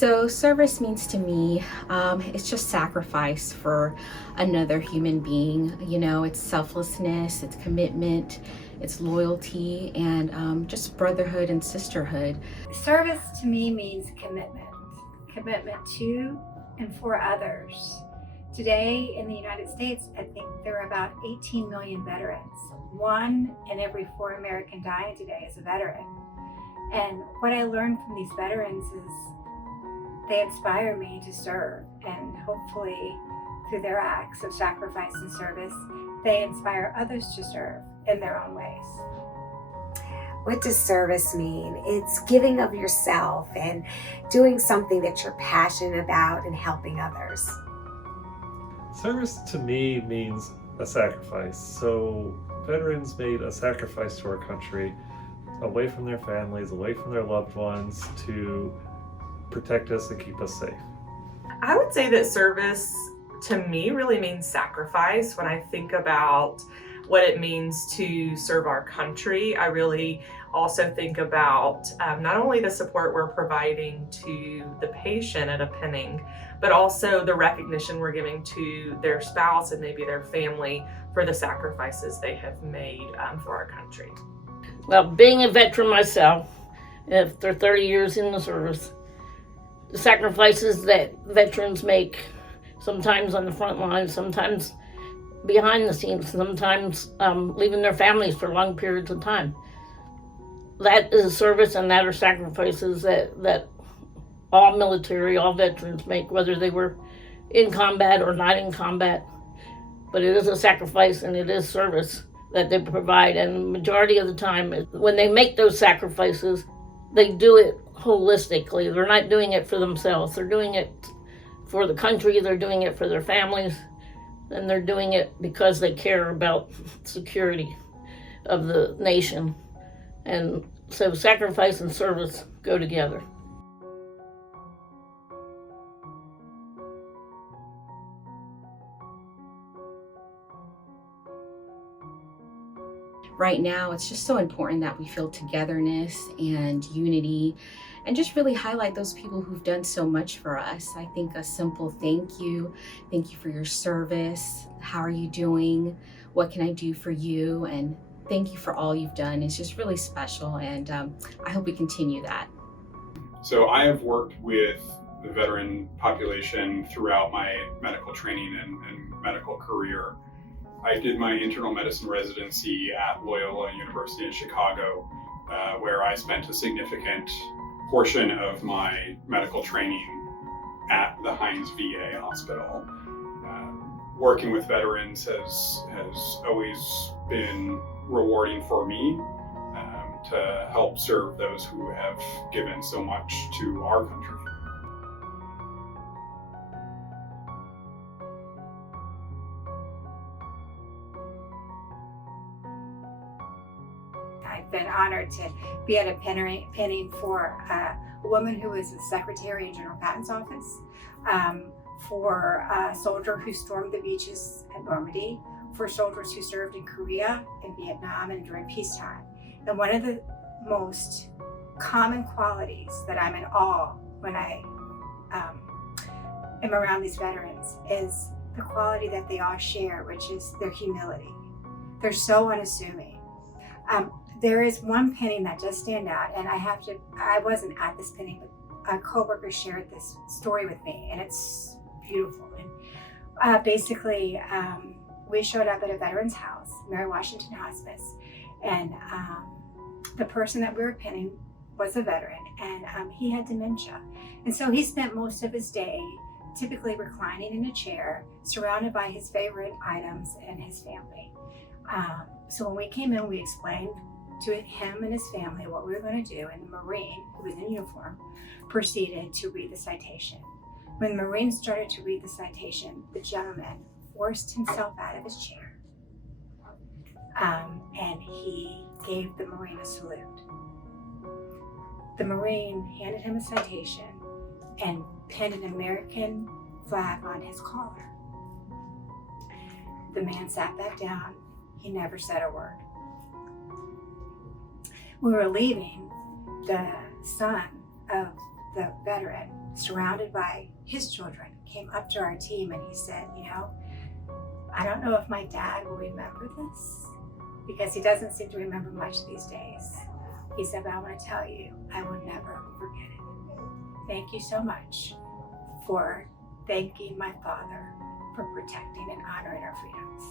So service means to me, it's just sacrifice for another human being. You know, it's selflessness, it's commitment, it's loyalty, and just brotherhood and sisterhood. Service to me means commitment to and for others. Today in the United States, I think there are about 18 million veterans. 1 in every 4 Americans dying today is a veteran. And what I learned from these veterans is they inspire me to serve, and hopefully through their acts of sacrifice and service, they inspire others to serve in their own ways. What does service mean? It's giving of yourself and doing something that you're passionate about and helping others. Service to me means a sacrifice. So veterans made a sacrifice to our country, away from their families, away from their loved ones, to protect us and keep us safe. I would say that service to me really means sacrifice. When I think about what it means to serve our country, I really also think about not only the support we're providing to the patient at a pinning, but also the recognition we're giving to their spouse and maybe their family for the sacrifices they have made for our country. Well, being a veteran myself, after 30 years in the service, the sacrifices that veterans make, sometimes on the front lines, sometimes behind the scenes, sometimes leaving their families for long periods of time. That is a service, and that are sacrifices that all military, all veterans make, whether they were in combat or not in combat. But it is a sacrifice and it is service that they provide. And the majority of the time, when they make those sacrifices, they do it holistically. They're not doing it for themselves. They're doing it for the country. They're doing it for their families. And they're doing it because they care about security of the nation. And so sacrifice and service go together. Right now, it's just so important that we feel togetherness and unity and just really highlight those people who've done so much for us. I think a simple thank you for your service, how are you doing, what can I do for you, and thank you for all you've done. It's just really special, and I hope we continue that. So I have worked with the veteran population throughout my medical training and medical career. I did my internal medicine residency at Loyola University in Chicago, where I spent a significant portion of my medical training at the Hines VA hospital. Working with veterans has always been rewarding for me to help serve those who have given so much to our country. I've been honored to be at a pinning for a woman who was the secretary in General Patton's office, for a soldier who stormed the beaches at Normandy, for soldiers who served in Korea and Vietnam and during peacetime. And one of the most common qualities that I'm in awe when I am around these veterans is the quality that they all share, which is their humility. They're so unassuming. There is one pinning that does stand out, and I wasn't at this pinning, but a coworker shared this story with me, and it's beautiful. And basically, we showed up at a veteran's house, Washington Hospice, and the person that we were pinning was a veteran, and he had dementia. And so he spent most of his day typically reclining in a chair, surrounded by his favorite items and his family. So when we came in, we explained to him and his family what we were going to do, and the Marine, who was in uniform, proceeded to read the citation. When the Marine started to read the citation, the gentleman forced himself out of his chair, and he gave the Marine a salute. The Marine handed him a citation and pinned an American flag on his collar. The man sat back down. He never said a word. When we were leaving, the son of the veteran surrounded by his children, came up to our team and he said, you know, I don't know if my dad will remember this because he doesn't seem to remember much these days. He said, but I want to tell you, I will never forget it. Thank you so much for thanking my father for protecting and honoring our freedoms.